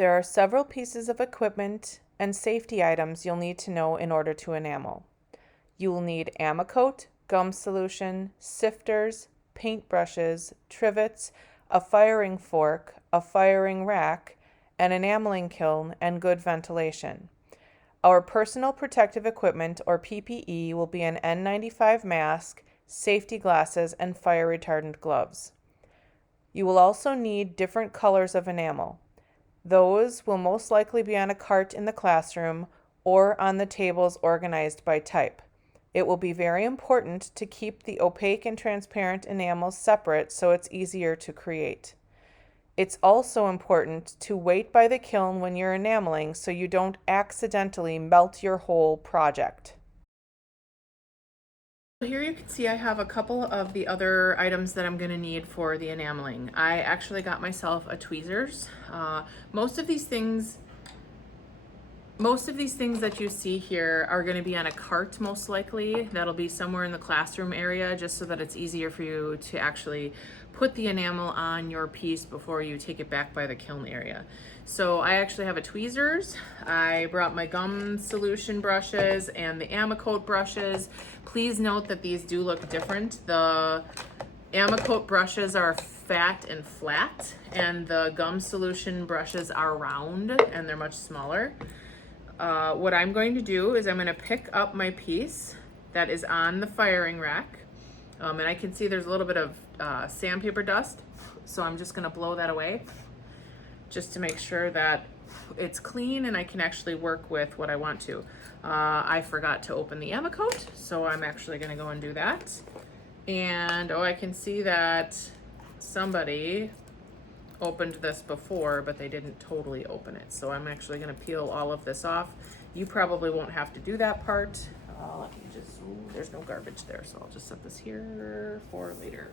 There are several pieces of equipment and safety items you'll need to know in order to enamel. You will need Amacoat, gum solution, sifters, paintbrushes, trivets, a firing fork, a firing rack, an enameling kiln, and good ventilation. Our personal protective equipment, or PPE, will be an N95 mask, safety glasses, and fire retardant gloves. You will also need different colors of enamel. Those will most likely be on a cart in the classroom or on the tables organized by type. It will be very important to keep the opaque and transparent enamels separate so it's easier to create. It's also important to wait by the kiln when you're enameling so you don't accidentally melt your whole project. Here you can see I have a couple of the other items that I'm going to need for the enameling. I actually got myself a tweezers. Most of these things that you see here are going to be on a cart, most likely. That'll be somewhere in the classroom area, just so that it's easier for you to actually put the enamel on your piece before you take it back by the kiln area. So I actually have a tweezers. I brought my gum solution brushes and the Amacoat brushes. Please note that these do look different. The Amacoat brushes are fat and flat, and the gum solution brushes are round and they're much smaller. What I'm going to do is I'm going to pick up my piece that is on the firing rack, and I can see there's a little bit of sandpaper dust, so I'm just going to blow that away just to make sure that it's clean and I can actually work with what I want to. I forgot to open the Amacoat, so I'm actually going to go and do that. And I can see that somebody opened this before, but they didn't totally open it. So I'm actually going to peel all of this off. You probably won't have to do that part. Let me just, there's no garbage there, so I'll just set this here for later.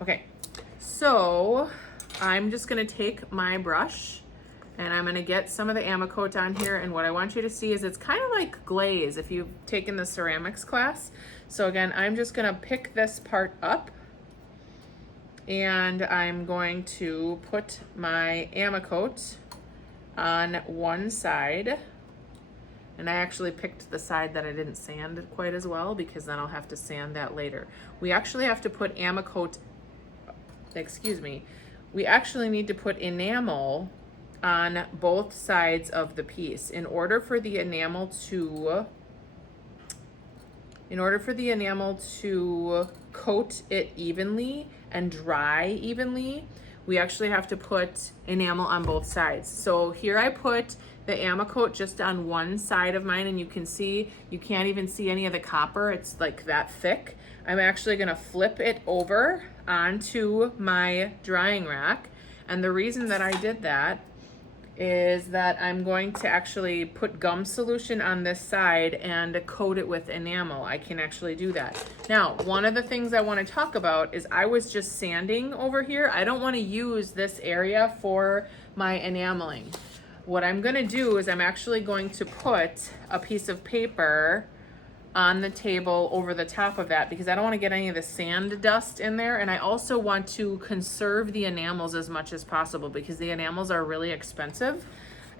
Okay, so I'm just going to take my brush and I'm going to get some of the Amacoat on here. And what I want you to see is it's kind of like glaze if you've taken the ceramics class. So again, I'm just going to pick this part up, and I'm going to put my Amacoat on one side. And I actually picked the side that I didn't sand quite as well, because then I'll have to sand that later. We actually have to put Amacoat, we actually need to put enamel on both sides of the piece in order for the enamel to coat it evenly and dry evenly. We actually have to put enamel on both sides. So here I put the Amacoat just on one side of mine, and you can see, you can't even see any of the copper. It's like that thick. I'm actually gonna flip it over onto my drying rack. And the reason that I did that is that I'm going to actually put gum solution on this side and coat it with enamel. I can actually do that. Now, one of the things I want to talk about is I was just sanding over here. I don't want to use this area for my enameling. What I'm going to do is I'm actually going to put a piece of paper on the table over the top of that, because I don't want to get any of the sand dust in there. And I also want to conserve the enamels as much as possible, because the enamels are really expensive.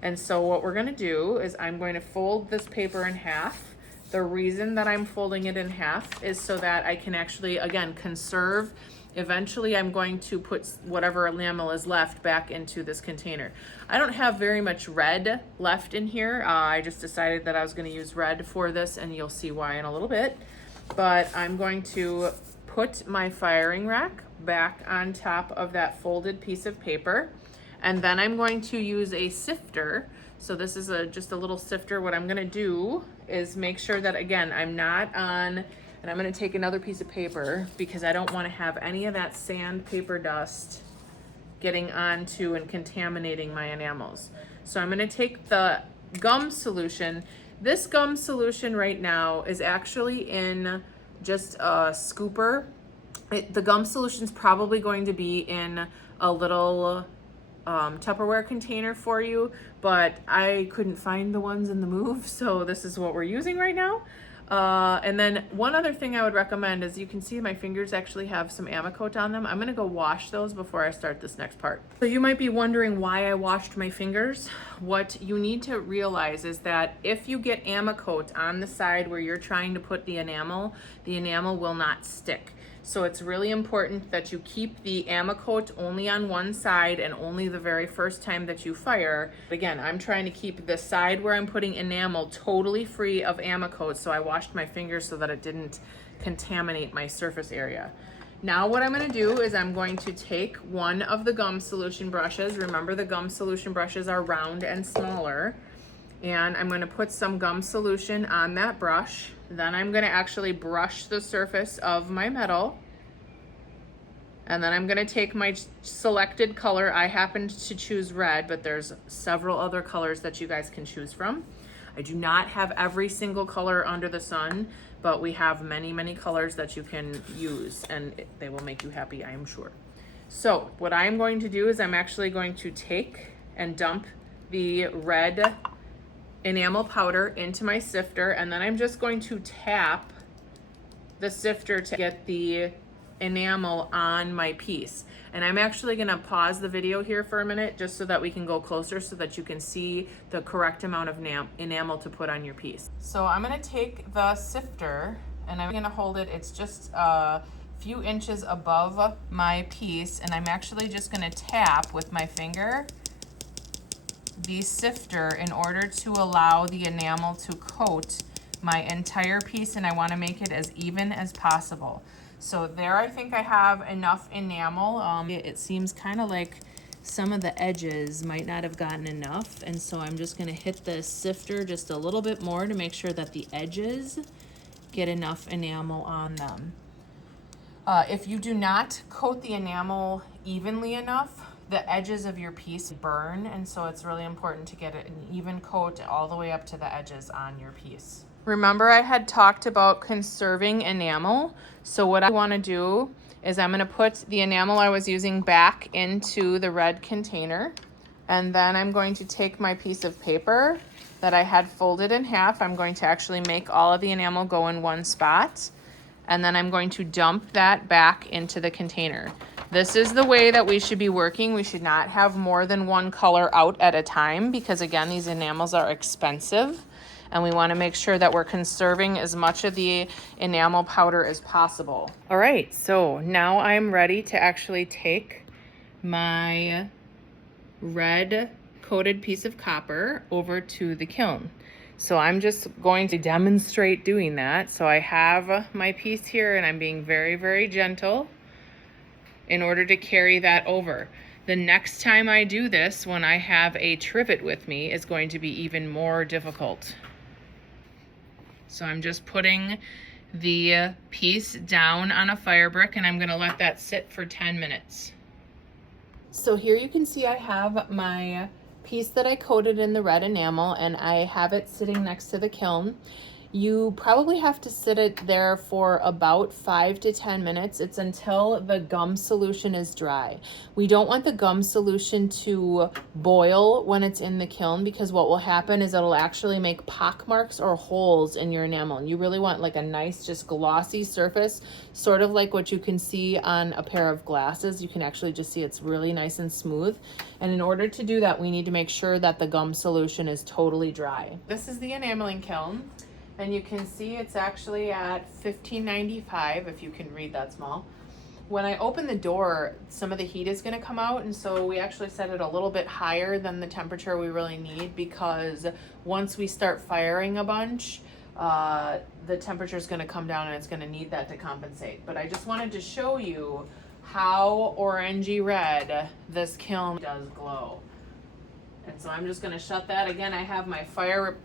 And so what we're going to do is I'm going to fold this paper in half. The reason that I'm folding it in half is so that I can actually, again, conserve. Eventually I'm going to put whatever enamel is left back into this container. I don't have very much red left in here. I just decided that I was going to use red for this, and you'll see why in a little bit. But I'm going to put my firing rack back on top of that folded piece of paper, and then I'm going to use a sifter. So this is just a little sifter. What I'm going to do is make sure that, again, I'm not on. And I'm going to take another piece of paper, because I don't want to have any of that sandpaper dust getting onto and contaminating my enamels. So I'm going to take the gum solution. This gum solution right now is actually in just a scooper. The gum solution is probably going to be in a little Tupperware container for you, but I couldn't find the ones in the move, so this is what we're using right now. And then one other thing I would recommend is, you can see my fingers actually have some Amacoat on them. I'm gonna go wash those before I start this next part. So you might be wondering why I washed my fingers. What you need to realize is that if you get Amacoat on the side where you're trying to put the enamel will not stick. So it's really important that you keep the Amacoat only on one side and only the very first time that you fire. Again, I'm trying to keep the side where I'm putting enamel totally free of Amacoat, so I washed my fingers so that it didn't contaminate my surface area. Now what I'm gonna do is I'm going to take one of the gum solution brushes. Remember, the gum solution brushes are round and smaller. And I'm gonna put some gum solution on that brush. Then I'm gonna actually brush the surface of my metal. And then I'm gonna take my selected color. I happened to choose red, but there's several other colors that you guys can choose from. I do not have every single color under the sun, but we have many, many colors that you can use, and they will make you happy, I am sure. So what I'm going to do is I'm actually going to take and dump the red enamel powder into my sifter, and then I'm just going to tap the sifter to get the enamel on my piece. And I'm actually gonna pause the video here for a minute just so that we can go closer so that you can see the correct amount of enamel to put on your piece. So I'm gonna take the sifter and I'm gonna hold it, it's just a few inches above my piece, and I'm actually just gonna tap with my finger the sifter in order to allow the enamel to coat my entire piece, and I want to make it as even as possible. So there, I think I have enough enamel. It seems kind of like some of the edges might not have gotten enough, and so I'm just going to hit the sifter just a little bit more to make sure that the edges get enough enamel on them. If you do not coat the enamel evenly enough, the edges of your piece burn, and so it's really important to get an even coat all the way up to the edges on your piece. Remember, I had talked about conserving enamel. So what I want to do is I'm going to put the enamel I was using back into the red container, and then I'm going to take my piece of paper that I had folded in half. I'm going to actually make all of the enamel go in one spot, and then I'm going to dump that back into the container. This is the way that we should be working. We should not have more than one color out at a time because, again, these enamels are expensive, and we want to make sure that we're conserving as much of the enamel powder as possible. All right, so now I'm ready to actually take my red coated piece of copper over to the kiln. So I'm just going to demonstrate doing that. So I have my piece here, and I'm being very, very gentle in order to carry that over. The next time I do this, when I have a trivet with me, is going to be even more difficult. So I'm just putting the piece down on a fire brick, and I'm gonna let that sit for 10 minutes. So here you can see I have my piece that I coated in the red enamel, and I have it sitting next to the kiln. You probably have to sit it there for about 5 to 10 minutes. It's until the gum solution is dry. We don't want the gum solution to boil when it's in the kiln, because what will happen is it'll actually make pock marks or holes in your enamel. And you really want like a nice, just glossy surface, sort of like what you can see on a pair of glasses. You can actually just see it's really nice and smooth. And in order to do that, we need to make sure that the gum solution is totally dry. This is the enameling kiln. And you can see it's actually at 1595, if you can read that small. When I open the door, some of the heat is going to come out, and so we actually set it a little bit higher than the temperature we really need, because once we start firing a bunch, the temperature is going to come down, and it's going to need that to compensate. But I just wanted to show you how orangey red this kiln does glow. And so I'm just going to shut that. Again, I have my fireproof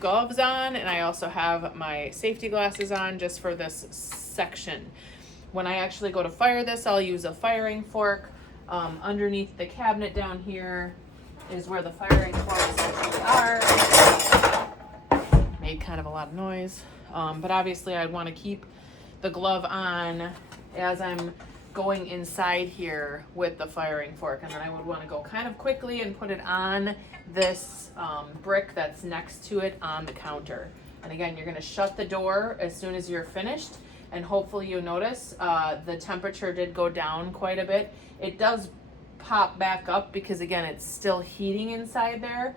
gloves on, and I also have my safety glasses on just for this section. When I actually go to fire this, I'll use a firing fork. Underneath the cabinet down here is where the firing forks actually are. Made kind of a lot of noise, but obviously I'd want to keep the glove on as I'm going inside here with the firing fork, and then I would want to go kind of quickly and put it on this brick that's next to it on the counter. And again, you're gonna shut the door as soon as you're finished, and hopefully you notice the temperature did go down quite a bit. It does pop back up because again, it's still heating inside there.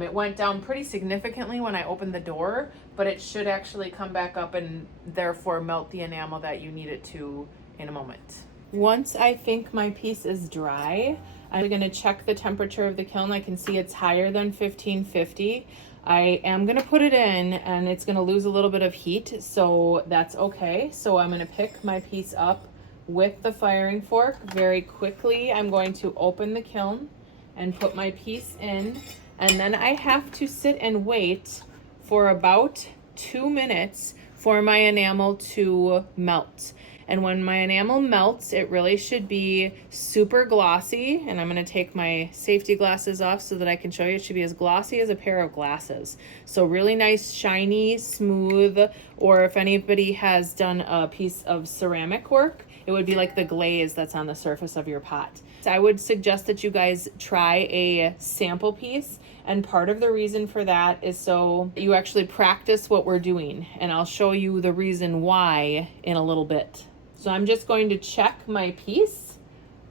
It went down pretty significantly when I opened the door, but it should actually come back up and therefore melt the enamel that you need it to in a moment. Once I think my piece is dry, I'm going to check the temperature of the kiln. I can see it's higher than 1550. I am going to put it in and it's going to lose a little bit of heat, so that's okay. So I'm going to pick my piece up with the firing fork very quickly. I'm going to open the kiln and put my piece in, and then I have to sit and wait for about 2 minutes for my enamel to melt. And when my enamel melts, it really should be super glossy. And I'm gonna take my safety glasses off so that I can show you. It should be as glossy as a pair of glasses. So really nice, shiny, smooth, or if anybody has done a piece of ceramic work, it would be like the glaze that's on the surface of your pot. So I would suggest that you guys try a sample piece. And part of the reason for that is so you actually practice what we're doing. And I'll show you the reason why in a little bit. So I'm just going to check my piece.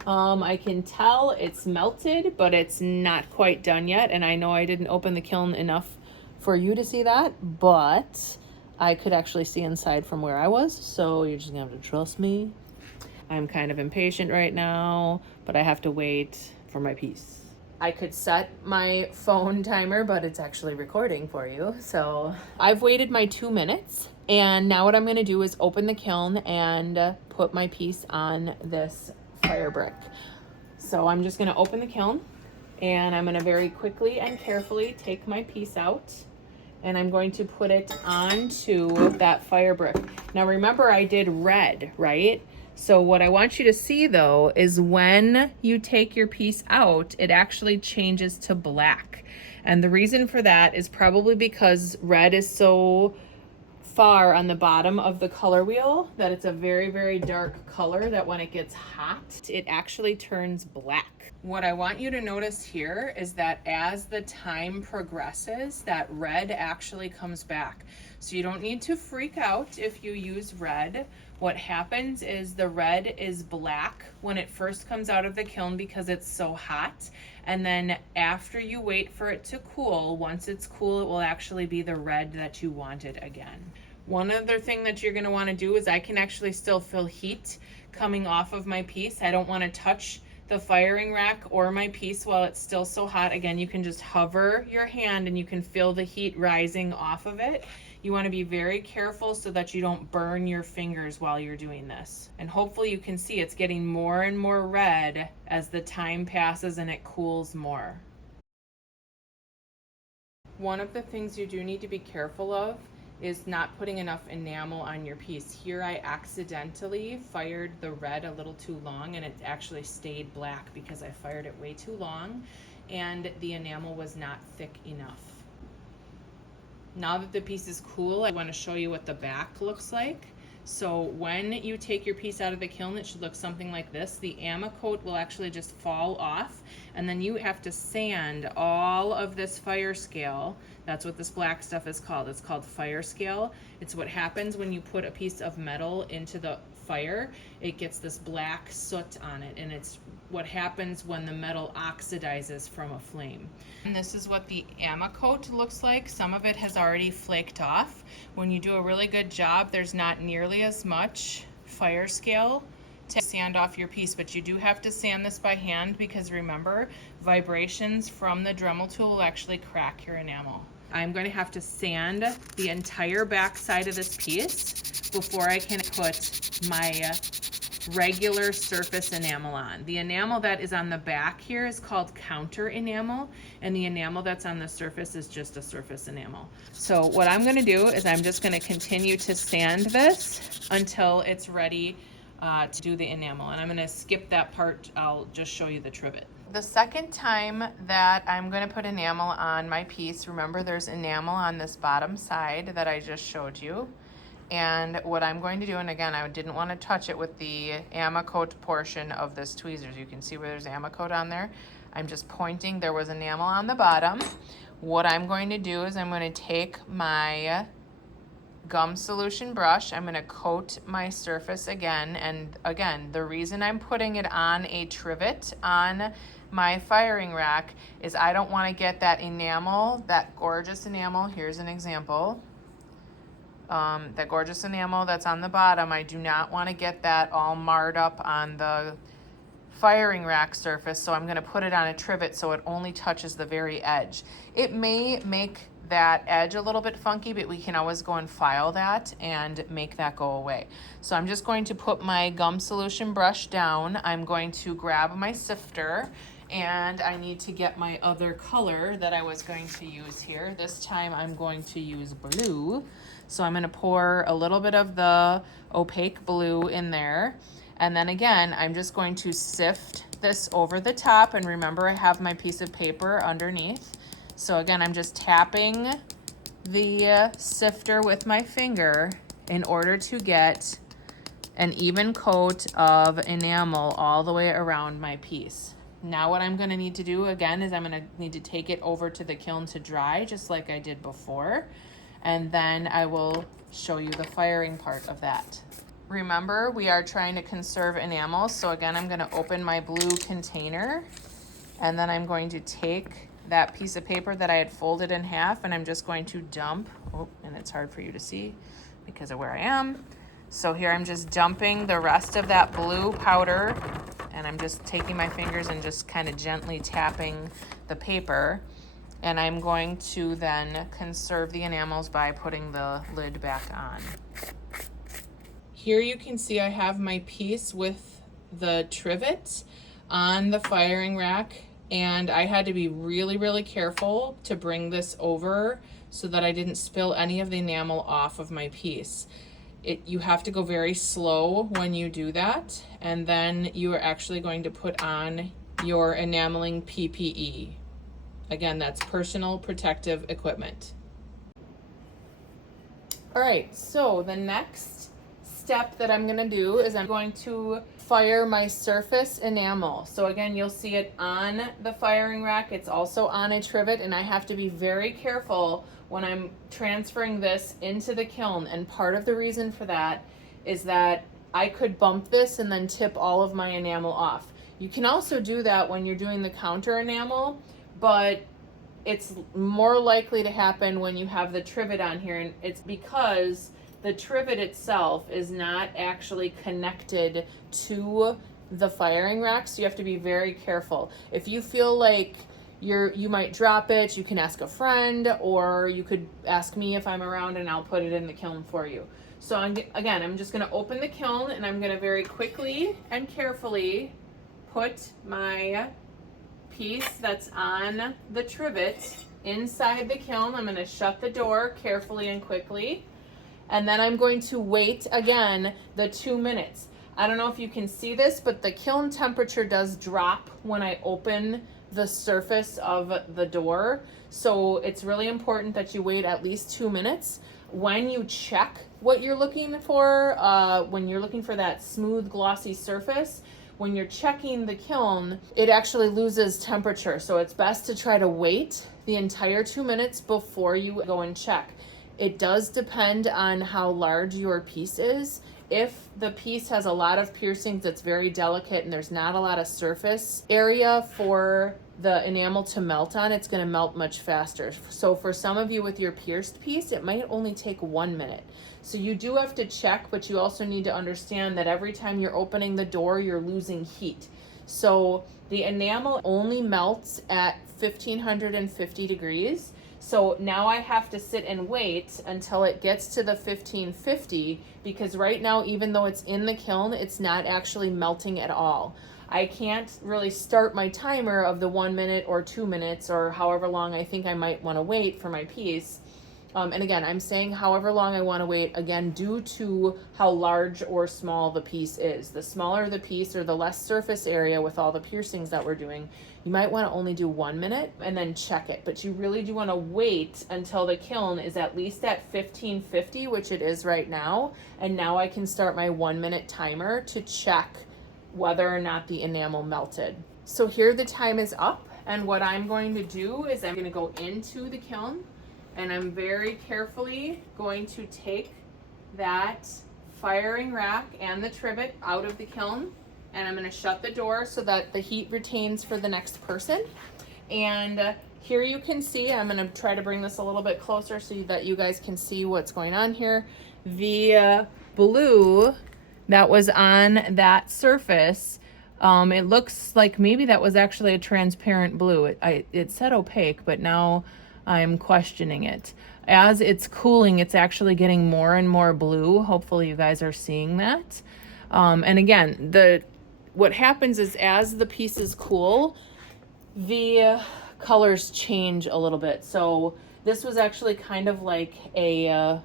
I can tell it's melted, but it's not quite done yet. And I know I didn't open the kiln enough for you to see that, but I could actually see inside from where I was. So you're just gonna have to trust me. I'm kind of impatient right now, but I have to wait for my piece. I could set my phone timer, but it's actually recording for you. So I've waited my 2 minutes, and now what I'm gonna do is open the kiln and put my piece on this fire brick. So I'm just gonna open the kiln, and I'm gonna very quickly and carefully take my piece out, and I'm going to put it onto that fire brick. Now remember, I did red, right? So what I want you to see though is when you take your piece out, it actually changes to black. And the reason for that is probably because red is so far on the bottom of the color wheel that it's a very, very dark color that when it gets hot, it actually turns black. What I want you to notice here is that as the time progresses, that red actually comes back. So you don't need to freak out if you use red. What happens is the red is black when it first comes out of the kiln because it's so hot. And then after you wait for it to cool, once it's cool, it will actually be the red that you wanted again. One other thing that you're gonna wanna do is I can actually still feel heat coming off of my piece. I don't wanna touch the firing rack or my piece while it's still so hot. Again, you can just hover your hand and you can feel the heat rising off of it. You want to be very careful so that you don't burn your fingers while you're doing this. And hopefully you can see it's getting more and more red as the time passes and it cools more. One of the things you do need to be careful of is not putting enough enamel on your piece. Here I accidentally fired the red a little too long and it actually stayed black because I fired it way too long and the enamel was not thick enough. Now that the piece is cool, I want to show you what the back looks like. So when you take your piece out of the kiln, it should look something like this. The Amacoat will actually just fall off, and then you have to sand all of this fire scale. That's what this black stuff is called. It's called fire scale. It's what happens when you put a piece of metal into the fire. It gets this black soot on it, and it's what happens when the metal oxidizes from a flame. And this is what the Amacoat looks like. Some of it has already flaked off. When you do a really good job, there's not nearly as much fire scale to sand off your piece, but you do have to sand this by hand because remember, vibrations from the Dremel tool will actually crack your enamel. I'm going to have to sand the entire back side of this piece before I can put my regular surface enamel on. The enamel that is on the back here is called counter enamel, and the enamel that's on the surface is just a surface enamel. So what I'm going to do is I'm just going to continue to sand this until it's ready to do the enamel, and I'm going to skip that part. I'll just show you the trivet. The second time that I'm going to put enamel on my piece, remember there's enamel on this bottom side that I just showed you. And what I'm going to do, and again, I didn't want to touch it with the Amacoat portion of this tweezers. You can see where there's Amacoat on there. I'm just pointing, there was enamel on the bottom. What I'm going to do is I'm going to take my gum solution brush. I'm gonna coat my surface again. And again, the reason I'm putting it on a trivet on my firing rack is I don't wanna get that enamel, that gorgeous enamel. Here's an example. That gorgeous enamel that's on the bottom, I do not wanna get that all marred up on the firing rack surface, so I'm gonna put it on a trivet so it only touches the very edge. It may make that edge a little bit funky, but we can always go and file that and make that go away. So I'm just going to put my gum solution brush down. I'm going to grab my sifter, and I need to get my other color that I was going to use here. This time I'm going to use blue. So I'm gonna pour a little bit of the opaque blue in there. And then again, I'm just going to sift this over the top. And remember, I have my piece of paper underneath. So again, I'm just tapping the sifter with my finger in order to get an even coat of enamel all the way around my piece. Now what I'm gonna need to do again is I'm gonna need to take it over to the kiln to dry, just like I did before. And then I will show you the firing part of that. Remember, we are trying to conserve enamel. So again, I'm gonna open my blue container, and then I'm going to take that piece of paper that I had folded in half, and I'm just going to dump, and it's hard for you to see because of where I am. So here I'm just dumping the rest of that blue powder, and I'm just taking my fingers and just kind of gently tapping the paper. And I'm going to then conserve the enamels by putting the lid back on. Here you can see I have my piece with the trivet on the firing rack, and I had to be really, really careful to bring this over so that I didn't spill any of the enamel off of my piece. You have to go very slow when you do that, and then you are actually going to put on your enameling PPE. Again, that's personal protective equipment. All right, so the next step that I'm gonna do is I'm going to fire my surface enamel. So again, you'll see it on the firing rack. It's also on a trivet, and I have to be very careful when I'm transferring this into the kiln. And part of the reason for that is that I could bump this and then tip all of my enamel off. You can also do that when you're doing the counter enamel, but it's more likely to happen when you have the trivet on here, and it's because the trivet itself is not actually connected to the firing rack, so you have to be very careful. If you feel like you might drop it, you can ask a friend, or you could ask me if I'm around and I'll put it in the kiln for you. So I'm just gonna open the kiln, and I'm gonna very quickly and carefully put my piece that's on the trivet inside the kiln. I'm gonna shut the door carefully and quickly. And then I'm going to wait again the 2 minutes. I don't know if you can see this, but the kiln temperature does drop when I open the surface of the door. So it's really important that you wait at least 2 minutes. When you check what you're looking for, when you're looking for that smooth, glossy surface, when you're checking the kiln, it actually loses temperature. So it's best to try to wait the entire 2 minutes before you go and check. It does depend on how large your piece is. If the piece has a lot of piercings, it's very delicate, and there's not a lot of surface area for the enamel to melt on, it's gonna melt much faster. So for some of you with your pierced piece, it might only take 1 minute. So you do have to check, but you also need to understand that every time you're opening the door, you're losing heat. So the enamel only melts at 1550 degrees. So now I have to sit and wait until it gets to the 1550, because right now, even though it's in the kiln, it's not actually melting at all. I can't really start my timer of the 1 minute or 2 minutes or however long I think I might want to wait for my piece. And again, I'm saying however long I want to wait, again, due to how large or small the piece is. The smaller the piece, or the less surface area with all the piercings that we're doing, you might want to only do 1 minute and then check it. But you really do want to wait until the kiln is at least at 1550, which it is right now. And now I can start my 1 minute timer to check whether or not the enamel melted. So here the time is up, and what I'm going to do is I'm going to go into the kiln, and I'm very carefully going to take that firing rack and the trivet out of the kiln, and I'm going to shut the door so that the heat retains for the next person. And here you can see, I'm going to try to bring this a little bit closer so that you guys can see what's going on here. The blue that was on that surface, it looks like maybe that was actually a transparent blue. It said opaque, but now I'm questioning it. As it's cooling, it's actually getting more and more blue. Hopefully you guys are seeing that. And again, what happens is as the pieces cool, the colors change a little bit. So this was actually kind of like it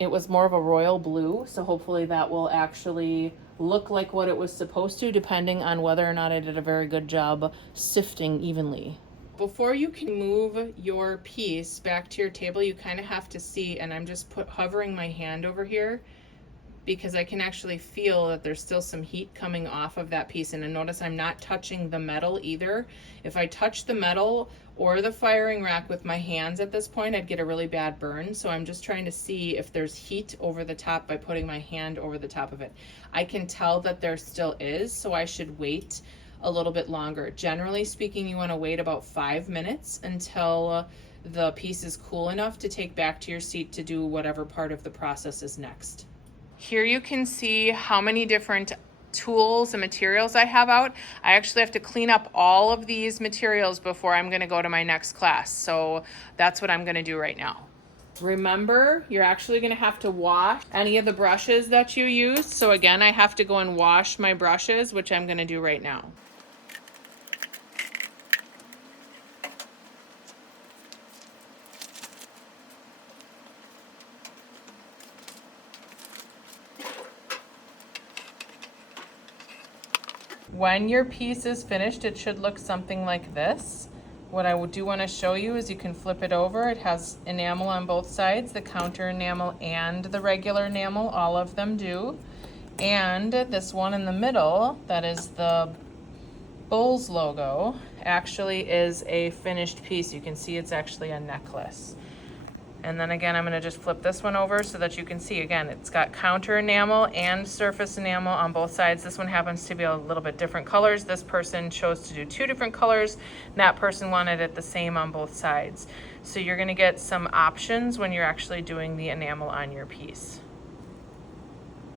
was more of a royal blue. So hopefully that will actually look like what it was supposed to, depending on whether or not I did a very good job sifting evenly. Before you can move your piece back to your table, you kind of have to see, and I'm just hovering my hand over here because I can actually feel that there's still some heat coming off of that piece. And notice I'm not touching the metal either. If I touch the metal or the firing rack with my hands at this point, I'd get a really bad burn. So I'm just trying to see if there's heat over the top by putting my hand over the top of it. I can tell that there still is, so I should wait a little bit longer. Generally speaking, you want to wait about 5 minutes until the piece is cool enough to take back to your seat to do whatever part of the process is next. Here you can see how many different tools and materials I have out. I actually have to clean up all of these materials before I'm going to go to my next class. So that's what I'm going to do right now. Remember, you're actually going to have to wash any of the brushes that you use. So again, I have to go and wash my brushes, which I'm going to do right now. When your piece is finished, it should look something like this. What I do want to show you is you can flip it over. It has enamel on both sides, the counter enamel and the regular enamel, all of them do. And this one in the middle, that is the Bulls logo, actually is a finished piece. You can see it's actually a necklace. And then again, I'm going to just flip this one over so that you can see, again, it's got counter enamel and surface enamel on both sides. This one happens to be a little bit different colors. This person chose to do 2 different colors. That person wanted it the same on both sides. So you're going to get some options when you're actually doing the enamel on your piece.